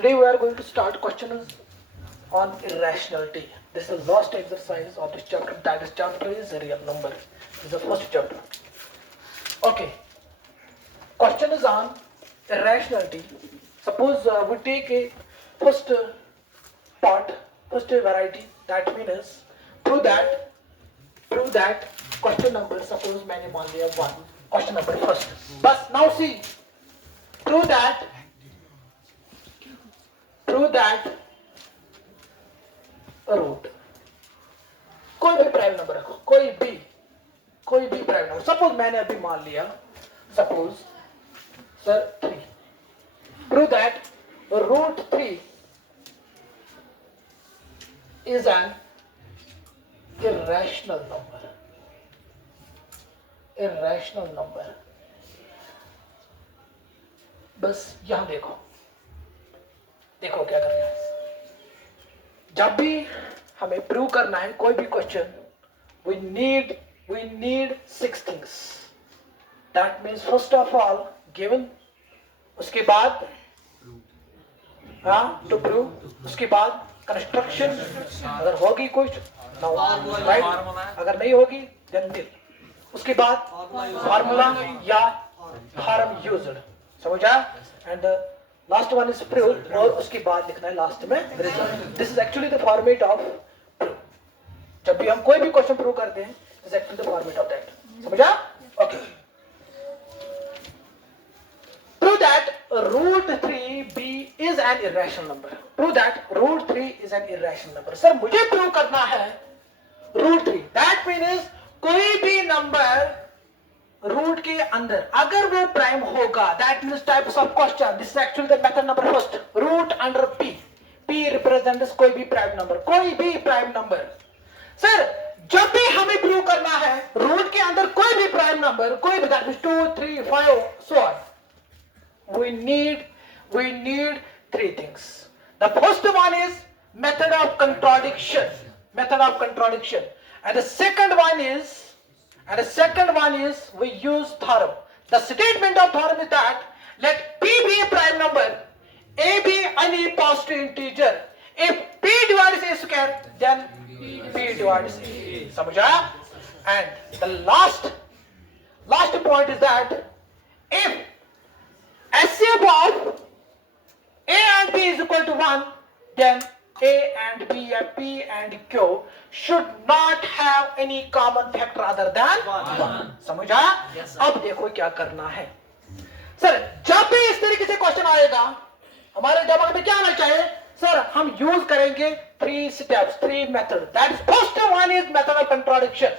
Today we are going to start questions on irrationality. This is the last exercise of this chapter. That is chapter is real number. This is the first chapter. Okay. Question is on irrationality. Suppose we take a first part, first variety. That means prove that question number. Suppose मैंने मान लिया 1. Question number first. बस now see. Prove that root कोई भी prime number रखो, कोई भी prime number. Suppose मैंने अभी मान लिया, suppose sir 3. Prove that root 3 is an irrational number. बस यहां देखो क्या करना है. जब भी हमें प्रूव करना है कोई भी question, we need 6 things. That means first of all given, उसके बाद टू प्रूव, उसके बाद कंस्ट्रक्शन अगर होगी कुछ राइट, अगर नहीं होगी देन टिल, उसके बाद फार्मूला या फॉर्म यूज्ड. समझा? And last one is prove, और उसके बाद लिखना है लास्ट में result. This is actually the format of prove. जब भी हम कोई भी क्वेश्चन प्रूव करते हैं this is actually the format of that. समझा? Okay. Prove that root 3b is an irrational number. Prove that root 3 is an irrational number. Sir मुझे prove करना है रूट 3. दैट मीन्स कोई भी नंबर रूट के अंदर अगर वो प्राइम होगा, that means types of question. This is actually the method number first. Root under p represents कोई भी प्राइम नंबर. सर जब भी हमें प्रूव करना है रूट के अंदर कोई भी प्राइम नंबर, कोई भी, that means 2 3 5 so on, we need 3 things. The first one is method of contradiction, and the second one is we use theorem. The statement of theorem is that let p be a prime number, a be any positive integer. If p divides a square, then p divides a. समझा? And the last point is that if HCF of a and b is equal to 1, then a and b and p and q should not have any common factor other than 1. समझा? अब देखो क्या करना है. Sir जब भी इस तरीके से क्वेश्चन आएगा हमारे दिमाग में क्या आना चाहिए? सर हम यूज करेंगे 3 steps, 3 methods. That is first one is method of contradiction.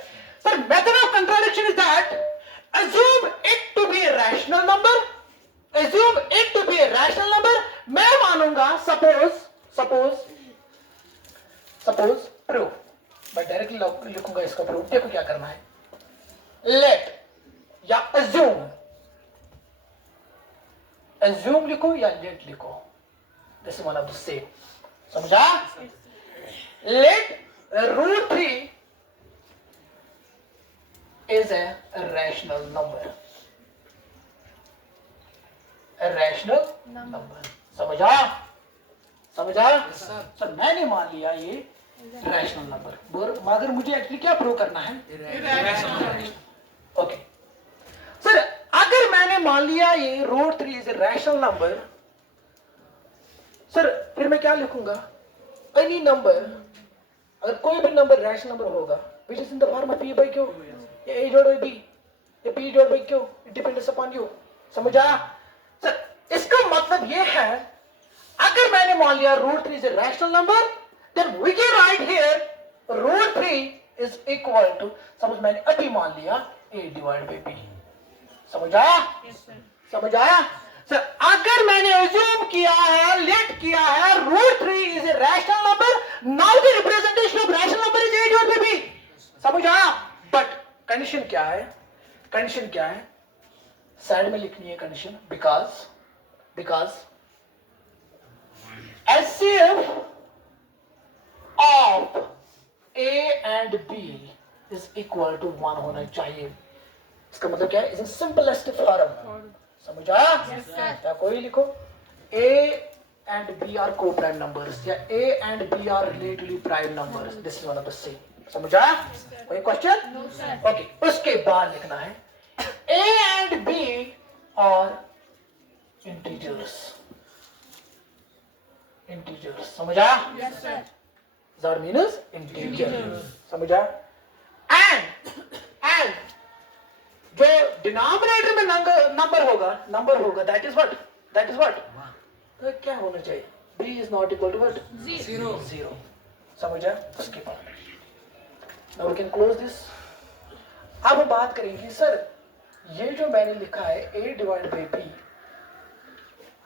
Sir, method of contradiction is that assume it to be a rational number. मैं मानूंगा सपोज प्रूव. मैं डायरेक्टली लिखूंगा इसका प्रूव. देखो क्या करना है. लेट या अज्यूम लिखो या लेट लिखो, this is one of the same. समझा? Let root 3 is a rational number. समझा? सर मैंने मान लिया ये रैशनल नंबर, मगर मुझे एक्चुअली क्या प्रूव करना है? ओके. सर अगर मैंने मान लिया ये root 3 is a rational number, sir फिर मैं क्या लिखूंगा? एनी नंबर, अगर कोई भी नंबर रैशनल नंबर होगा which is in the form of p by q, a divided by b, या p divided by q, it depends upon you. समझा? सर इसका मतलब ये है अगर मैंने मान लिया root 3 is a rational number, then we can write here root 3 is equal to, suppose मैंने अभी मान लिया a डिवाइड बाय b. समझा? समझ आया? सर अगर मैंने अज्यूम किया है, लेट किया है root 3 is a rational number, now the representation of rational number is a divide by b. समझ आया? बट कंडीशन क्या है? साइड में लिखनी है condition. Because HCF of A and B is equal to 1 होना चाहिए. इसका मतलब क्या है? Is simplest form. समझ आया? या कोई लिखो A and B are co-prime numbers या A and B are relatively prime numbers. This is one of the same. समझ आया? कोई क्वेश्चन? No, sir. Okay. उसके बाद लिखना है A and B are integers. Integers. समझ आया? Yes, sir. That means integer. समझ आया? And जो डिनोमिनेटर में नंबर होगा that is what तो क्या होना चाहिए b is not equal to what zero समझा उसके बाद now we can close this अब हम बात करेंगे सर ये जो मैंने लिखा है a divided by b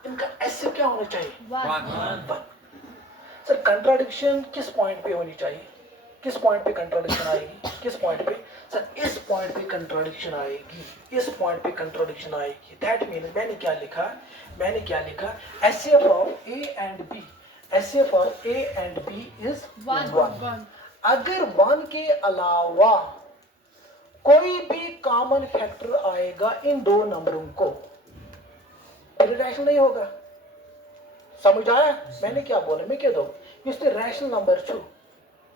इनका ऐसे क्या होना चाहिए 1 सर कंट्राडिक्शन किस पॉइंट पे होनी चाहिए किस पॉइंट पे कंट्राडिक्शन आएगी किस पॉइंट पे सर इस पॉइंट पे कंट्राडिक्शन आएगी इस पॉइंट पे कंट्राडिक्शन आएगी दैट मीन्स मैंने क्या लिखा SF of A and B SF of A and B is 1 अगर 1 के अलावा कोई भी कॉमन फैक्टर आएगा इन दो नंबरों को रैशनल नहीं होगा समझ आया मैंने क्या बोला मैं क्या दो इससे रैशनल नंबर छू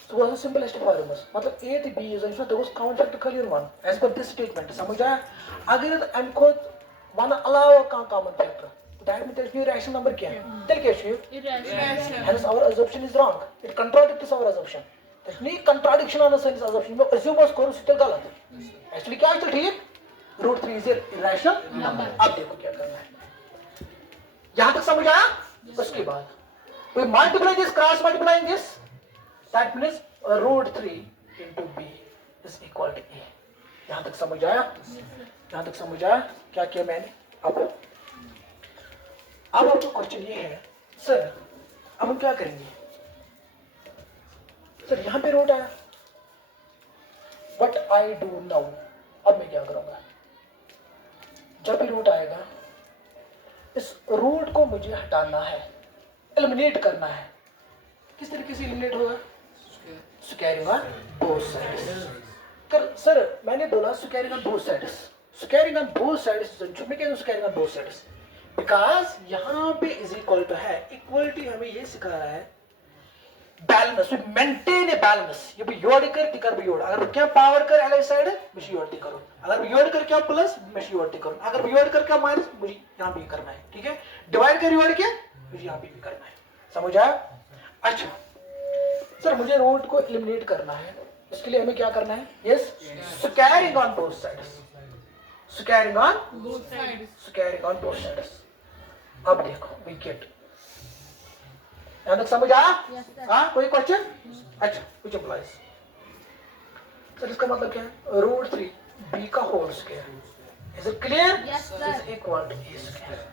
So what is the simplest formulas? मतलब A to B is also those common factor खाली one as per this statement समझ आया अगर हम को one अलावा का common factor that means there is rational number क्या है तेरे क्या है Irrational. hence our assumption is wrong it contradicts our assumption there's no contradiction on the sense assumption में assume बस करो सिर्फ गलत है actually क्या है ठीक root 3 is irrational number अब देखो क्या करना है यहाँ तक समझ आया उसके बाद we multiply this cross multiplying this that means root 3 into b is equal to a यहाँ तक समझ आया क्या किया मैंने अब आपको क्वेश्चन ये है सर अब हम क्या करेंगे सर यहाँ पे रूट आया what I do now अब मैं क्या करूंगा जब भी रूट आएगा इस रूट को मुझे हटाना है एलिमिनेट करना है किस तरीके से एलिमिनेट होगा squaring on both sides sir मैंने बोला स्क्वायरिंग ऑन बोथ साइड्स मैं क्या squaring on both sides because यहाँ पे इज इक्वल टू है इक्वलिटी हमें ये सिखा रहा है बैलेंस मेंटेन ए बैलेंस ये भी योड़ कर टिकर भी योड़ अगर क्या पावर कर एल साइड मैं योड़ करो अगर योड़ कर क्या प्लस मैं योड़ करो अगर योड़ कर क्या माइनस मुझे यहाँ भी करना है ठीक है डिवाइड कर योड़ क्या मुझे यहाँ भी करना है समझ आया अच्छा सर मुझे रूट को एलिमिनेट करना है इसके लिए हमें क्या करना है yes squaring on both sides अब देखो वी गेट यहां तक समझ आया हाँ कोई क्वेश्चन अच्छा कुछ अप्लाइज सर इसका मतलब क्या है रूट 3 बी का whole square is it clear is equal to A square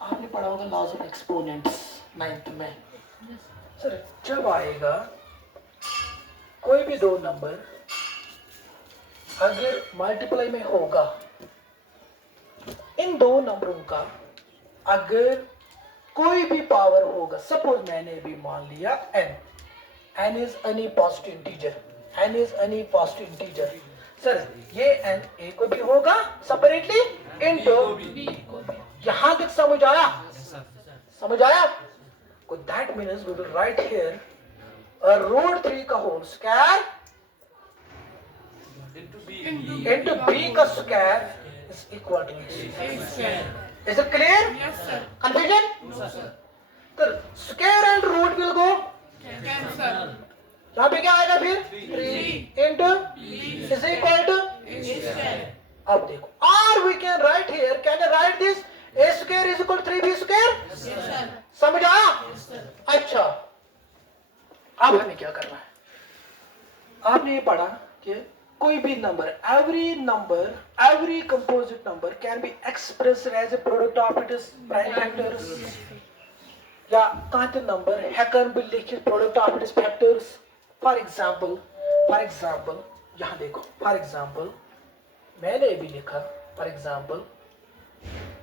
आपने पढ़ा होगा लॉज ऑफ एक्सपोनेंट्स 9th में सर जब आएगा कोई भी दो नंबर अगर मल्टीप्लाई में होगा इन दो नंबरों का अगर कोई भी पावर होगा सपोज मैंने भी मान लिया n is any positive integer sir ये n a को भी होगा सेपरेटली इनटू b को भी यहां तक समझ आया So that means we will write here a root 3 का whole square into b का square is equal to a square. Is it clear? Yes, sir. Confusion? No, sir. So square and root will go. Cancel. यहाँ पे क्या आएगा फिर 3 into is equal to A square. अब देखो or we can write here can I write this a square is equal to 3b square Yes, sir. समझ आया Yes, sir. अच्छा अब हमें क्या करना है आपने ये पढ़ा कि कोई भी number every composite number can be expressed as a product of its prime factors या कांटे नंबर हैकन भी लिखित product of its factors for example यहाँ देखो फॉर एग्जांपल मैंने भी लिखा for example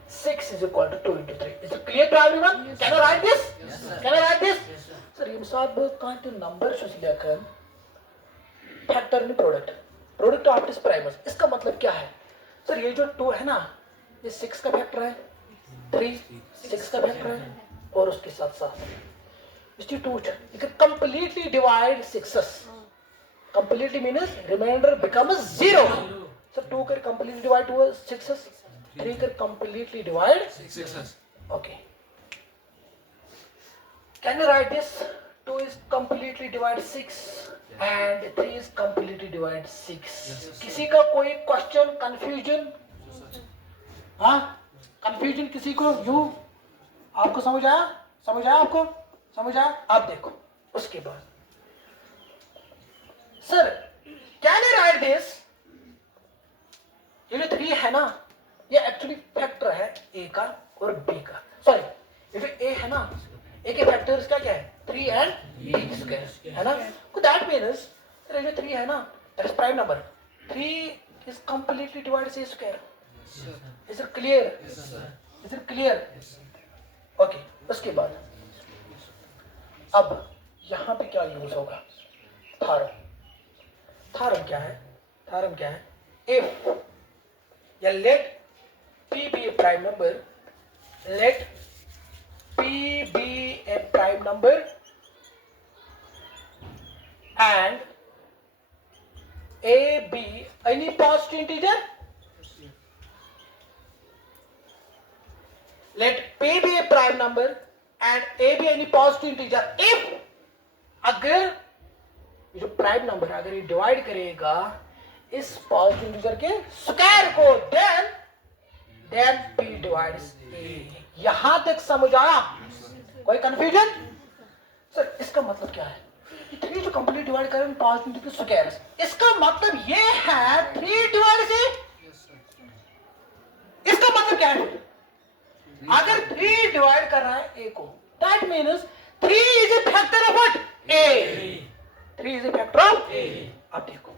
6 is equal to 2 into 3. Is it clear to everyone? Yes, Can I write this? Yes, sir. Can I write this? Yes, sir. Sir, ये साथ बहुत कांटे number लेकर फैक्टर में प्रोडक्ट ऑफ दिस प्राइमस इसका मतलब क्या है सर ये जो 2 है ना ये 6 का फैक्टर है 3 6 का फैक्टर है और उसके साथ साथ institute you can completely divide 6s completely means remainder becomes 0 so 2 can completely divide 2 6s 3 can completely divide 6s. okay can you write this 2 is completely divide 6 and 3 is completely divide 6 किसी का कोई question confusion हाँ confusion किसी को you आपको समझ आया आपको समझ आया आप देखो उसके बाद sir can you right this ये जो 3 है ना ये एक्चुअली फैक्टर है ए का और बी का सॉरी ये जो ए है ना ए के फैक्टर्स क्या है 3 एंड बी स्क्वायर है ना तो दैट मींस ये जो 3 है ना that is prime number 3 is completely divided से square is it clear is it clear okay उसके बाद अब यहां पे क्या यूज होगा थॉरम क्या है इफ या late p be a prime number let p be a prime number and a be any positive integer let p be a prime number and a be any positive integer if अगर ये जो prime number अगर ये divide करेगा इस positive integer के square को then p divides a यहां तक समझ आया कोई कंफ्यूजन सर इसका मतलब क्या है ये 3 जो कंप्लीट डिवाइड करें पॉजिटिव इंटीजर के स्क्वायर इसका मतलब ये है 3 डिवाइड से इसका मतलब क्या है अगर 3 डिवाइड कर रहा है a को that means 3 is A factor of what a 3 is A factor of a अब देखो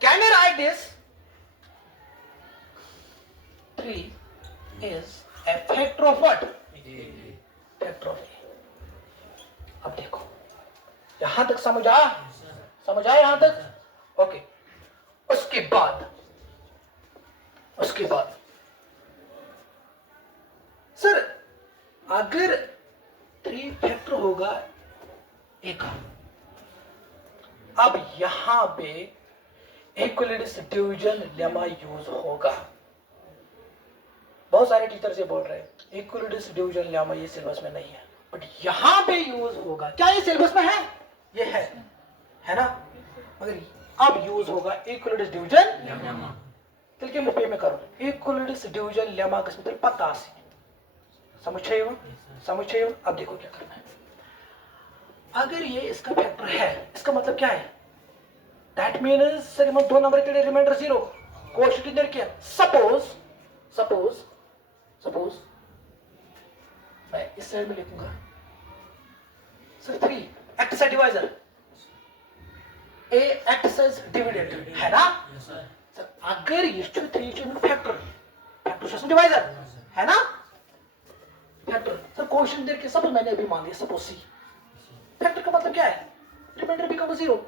can you right this 3 is a factor of what factor of a अब देखो यहां तक समझ आया यहां तक ओके उसके बाद सर अगर 3 फैक्टर होगा a का अब यहां पे इक्विलिब्रियम डिवीजन लेमा यूज होगा बहुत सारे टीचर ये बोल रहे हैं इक्विलिब्रियम डिवीजन लेमा ये सिलेबस में नहीं है बट यहां पे यूज होगा क्या ये सिलेबस में है ये है ना मगर अब यूज होगा इक्विलिब्रियम डिवीजन तिल के मुपे में करो इक्विलिब्रियम डिवीजन लेमा किस मतलब पता से समझे हो अब देखो क्या करना है अगर ये इसका फैक्टर है इसका मतलब क्या है दैट मींस सर हम 2 नंबर के रिमाइंडर 0 कोशिश इधर किया सपोज मैं इस साइड में लिखूंगा sir 3 act as divisor a act as dividend है ना सर अगर ये 3 के फैक्टर से डिवाइजर है ना फैक्टर सर क्वेश्चन देख के सब मैंने अभी मान लिया सपोज सी फैक्टर का मतलब क्या है remainder become 0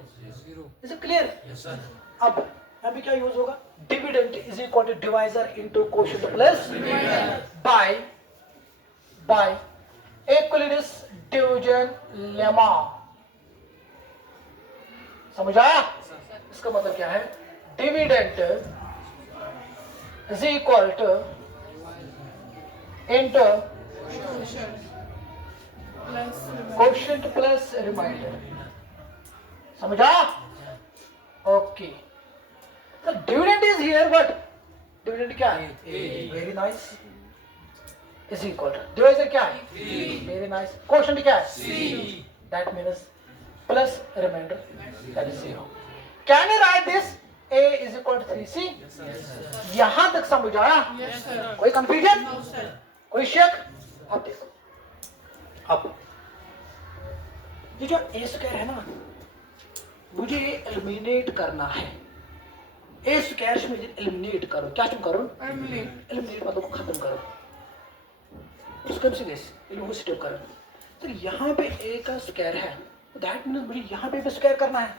is it clear Yes, sir. अब यहाँ पे क्या यूज होगा dividend is equal to divisor into quotient plus by equilibrium division lemma समझ आया इसका मतलब क्या है dividend is equal to into quotient plus remainder समझ आया okay So dividend is here, but dividend क्या है? Very nice. Is equal to divisor क्या है? Very nice. Quotient क्या है? That means plus remainder that is 0. Can you write this? A is equal to 3C. यहाँ तक समझ आया? Yes, sir. कोई confusion? No, sir. कोई शक? अब देखो. अब ये जो A स्क्वायर है ना, मुझे एलिमिनेट करना है. ए स्क्वायर में एलिमिनेट करो क्या तुम करो एलिमिनेट मतलब को खत्म करो उसका से दिस इनको स्टेप करो तो यहाँ पे ए का स्क्वायर है तो दैट मींस मुझे यहाँ पे भी स्क्वायर करना है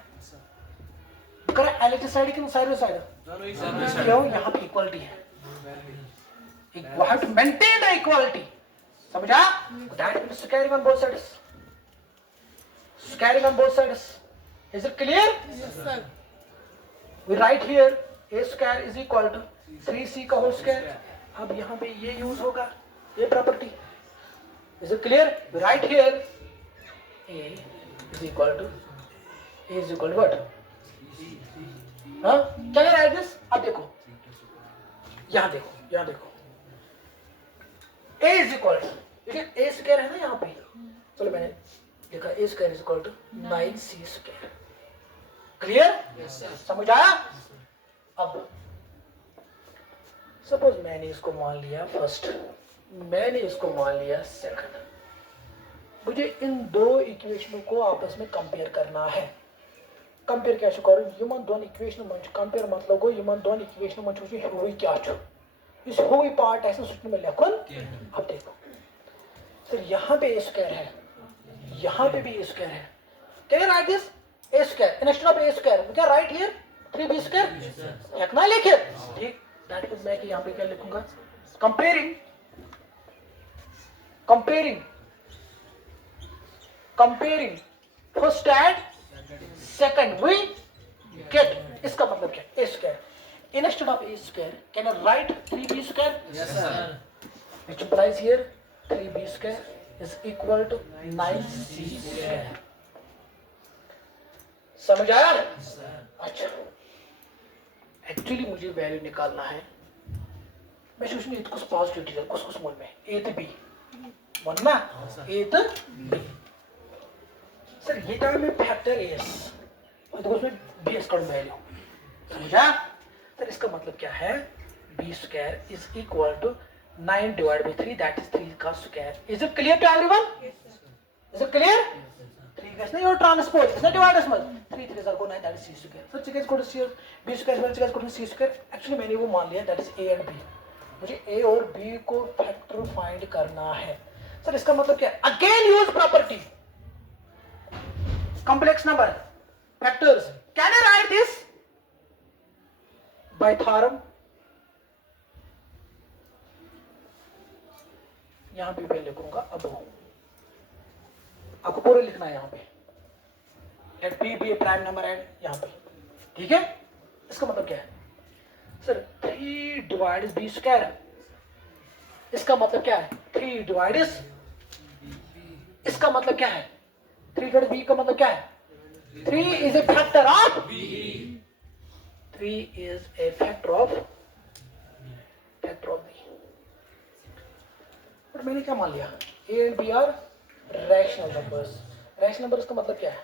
करें एलएच साइड की साइड बाय साइड क्यों यहाँ पे इक्वलिटी है We have to maintain the equality. समझा? That means squaring on both sides. Squaring on both sides. Is it clear? Yes, sir. We write here a square is equal to 3c का whole square. अब यहाँ पे ये use होगा, ये property. Is it clear? We write here a is equal to what? हाँ? क्या है write this? अब देखो, यहाँ देखो. A is equal to, ठीक है? A square है ना यहाँ पे. चलो मैंने लिखा a square is equal to 9c square. Clear? समझ आया? अब सपोज मैंने इसको मान लिया फर्स्ट, मैंने इसको मान लिया सेकंड. मुझे इन दो इक्वेशनों को आपस में कंपेयर करना है. कंपेयर कैसे करूं? यमन दोन इक्वेशन मंच कंपेयर मतलब को यमन दोन इक्वेशन मंच हुई क्या छु इस हुई पार्ट ऐसे सूत्र में लिखुन. अब देखो सर, यहाँ पे a स्क्वायर है, यहाँ पे भी a स्क्वायर है. Can write this a square instead of a square? क्या राइट हियर 3b स्क्वायर लिखना लिखे. ठीक, दैट इज मैं कि यहाँ पे क्या लिखूंगा? Comparing first and second we get. इसका मतलब क्या? a square instead of a square can I write 3b square? Yes, sir. which implies here 3b square is equal to 9c square. समझ आया? अच्छा, एक्चुअली मुझे वैल्यू निकालना है. मैं सोचूं ये कुछ पॉजिटिव टीचर कुछ मन में a to b मन में a to b. सर ये टाइम में फैक्टर s और तो उसमें b का वैल्यू. समझा? सर इसका मतलब क्या है? b square is equal to 9 divided by 3, that is 3 का square. Is it clear to everyone? Yes, sir. Is it clear? 3 का नहीं, your transpose is not divided as much. 3 3 are go 9, that is c square. So c is equal to c, b square is equal to c square. Actually मैंने वो मान लिया, that is a and b. मुझे a और b को factor find करना है. Sir इसका मतलब क्या है? Again use property. Complex number factors. Can I write this by theorem? यहाँ पे मैं लिखूंगा. अब आपको पूरा लिखना है यहाँ पे. Let p be a prime number and यहाँ पे. ठीक है? इसका मतलब क्या है? Sir 3 divide b square. इसका मतलब क्या है? 3 डिवाइड इसका मतलब क्या है? 3 डिवाइड b का मतलब क्या है? 3 is a factor of b. 3 is a factor of b. पर मैंने क्या मान लिया? a and b are rational numbers. Rational numbers का मतलब क्या है?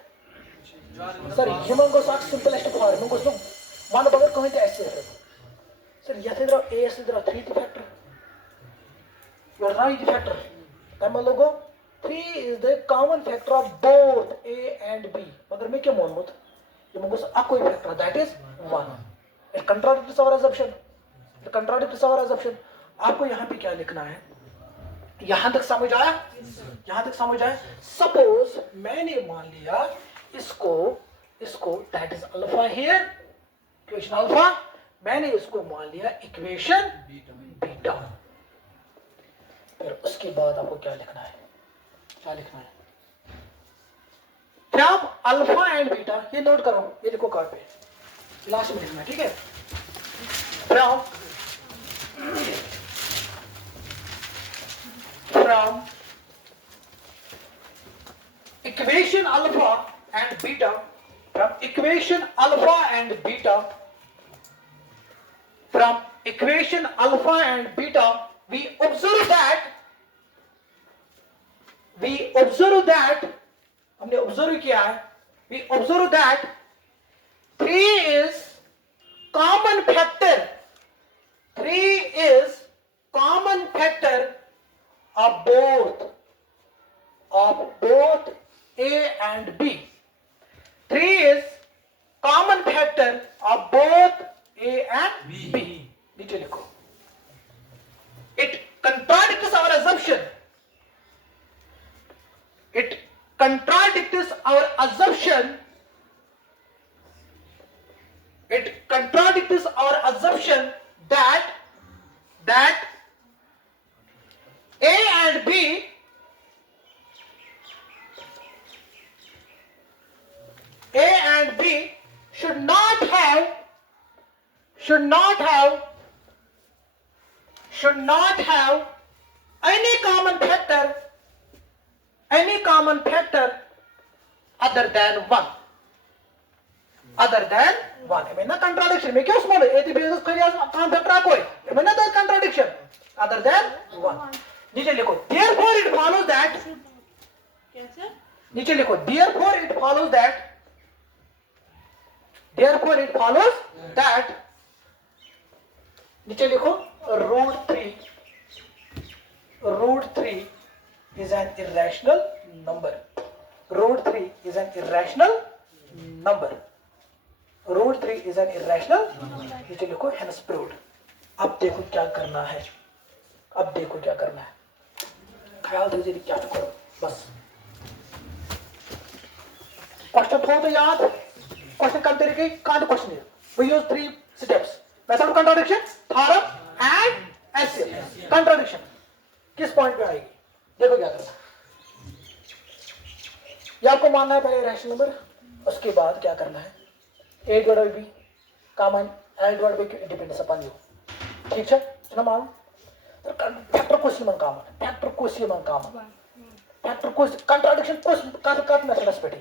Sir humongous are simplest form. humongous no मान बगैर कहीं तो ऐसे है. सर यहाँ से इधर a से इधर 3 the factor. You are right the factor. तब मान लोगों 3 is the common factor of both a and b. मगर मैं क्या मानूँ? humongous आ कोई factor that is 1. It contradicts our assumption. It contradicts our assumption. आपको यहाँ पे क्या लिखना है? यहां तक समझ आया? यहां तक समझ आया? सपोज मैंने मान लिया इसको that is alpha here, equation alpha. मैंने इसको मान लिया इक्वेशन बीटा. फिर उसके बाद आपको क्या लिखना है? From alpha and beta. ये नोट करो, ये लिखो कार्ड पे, लास्ट में लिखना है. ठीक है? From equation alpha and beta, from equation alpha and beta, we observe that हमने ऑब्जर्व किया है, we observe that 3 is common factor. 3 is common factor of both A and B. 3 is common factor of both A and B. नीचे लिखो. It contradicts our assumption. It contradicts our assumption. It contradicts our assumption that A and B should not have any common factor other than one. I mean, no contradiction. मैं क्यों बोले? A to B is कोई common factor कोई. I mean, no contradiction. Other than one. नीचे लिखो. Therefore, it follows that. क्या sir? नीचे लिखो. Therefore, it follows that. नीचे लिखो. Root 3 is an irrational number. Root 3 is an irrational number. नीचे लिखो hence proved. अब देखो क्या करना है. ख्याल दीजिए क्या करो बस. क्वेश्चन थोड़ा तो याद. क्वेश्चन करते रहिए. कांट क्वेश्चन है. We use 3 steps. Method of contradiction, theorem and HCF. Contradiction किस पॉइंट पे आएगी? देखो क्या करना है. ये आपको मानना है पहले रैशनल नंबर. उसके बाद क्या करना है? A divided by B common, L divided by Q depends upon you. ठीक है सुना मानो. फैक्टर कोशिमन कॉमन. कंट्राडिक्शन कट मेथड्स पेटी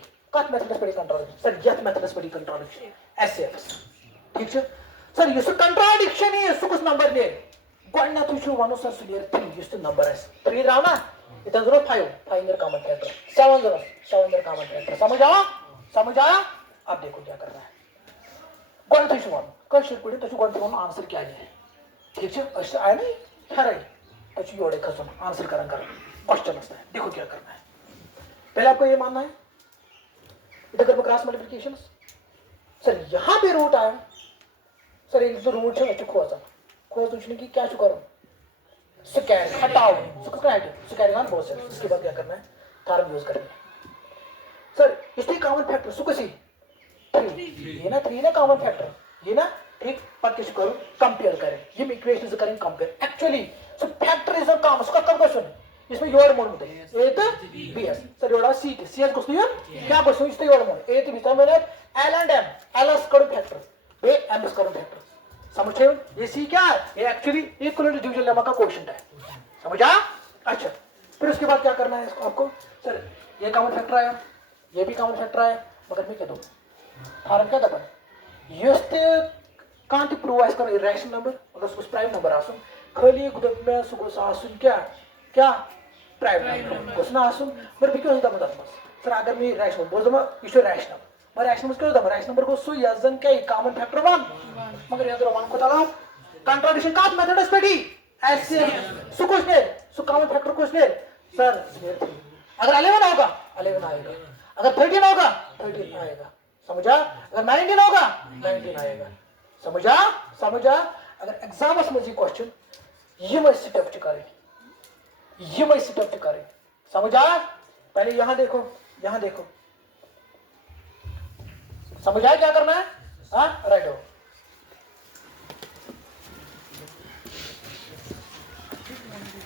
कंट्राडिक्शन. सर यथ मेथड्स पेटी कंट्राडिक्शन एसएफ. ठीक है सर ये कंट्राडिक्शन है सुकुस नंबर ने गोना तु छु वनो सर सुलियर 3 युस टू नंबर है 3 राव ना it is 5 in common factor 7 in common factor. समझ आया. अब देखो क्या करना है. गोना तु छु वनो क्वेश्चन पड़ी तु गोना वनो आंसर क्या है. ठीक है अच्छा आया नहीं खरै तु योड़े खसम आंसर करन क्वेश्चन है. देखो क्या करना है. पहले आपको ये मानना है इधर कर क्रॉस मल्टीप्लिकेशन. सर यहां पे रूट आया. सर एक जो रूट है अच्छे खोज पूछने की क्या करो स्क्वायर हटाओ स्क्वायर का बहुत से. इसके बाद क्या करना है? थ्योरम यूज करना है. सर इसकी कॉमन फैक्टर सुकसी 3 ये ना 3 ना कॉमन फैक्टर ये ना ठीक पर किस करो कंपेयर करें. ये इक्वेशन से करें compare. Actually so factor is a common उसका कब क्वेश्चन इसमें योड़ मोड में ए तो बीएस. सर योड़ा सी सी एस क्वेश्चन क्या क्वेश्चन इसमें योड़ मोड ए तो बी तो मैंने L and M L S करो फैक्टर ए एम एस करो फैक्टर. समझे? ये सी क्या है? ये एक्चुअली इक्वल डिवीजन लेमा का क्वोशिएंट है. समझा? अच्छा फिर उसके बाद क्या करना है आपको. सर ये कॉमन फैक्टर आया ये भी कॉमन फैक्टर आया मगर मैं क्या दूं थ्योरम क्या दबा यस्ते कांट प्रूव एज कर इरेशनल नंबर अगर उसको प्राइम नंबर आसुन खाली गुदत में सुगो आसुन क्या प्राइम नंबर कुछ ना आसुन पर भी क्यों दबा दबा. सर अगर मैं रैशनल बोल दमा इशू रैशनल मगर रैशनल क्यों दबा रैशनल नंबर को सु यजन क्या कॉमन फैक्टर 1 मगर ये तो 1 को तला कंट्राडिक्शन का मेथड इज पेटी ऐसे सु कुछ नहीं सु कॉमन फैक्टर कुछ नहीं. सर अगर 11 होगा 11 आएगा. अगर 13 होगा 13 आएगा. समझा? अगर 19 होगा 19 आएगा. समझा? अगर एग्जाम में मुझे क्वेश्चन ये मैं स्टेप करें. समझा? पहले यहां देखो समझा क्या करना है. हाँ राइट हो.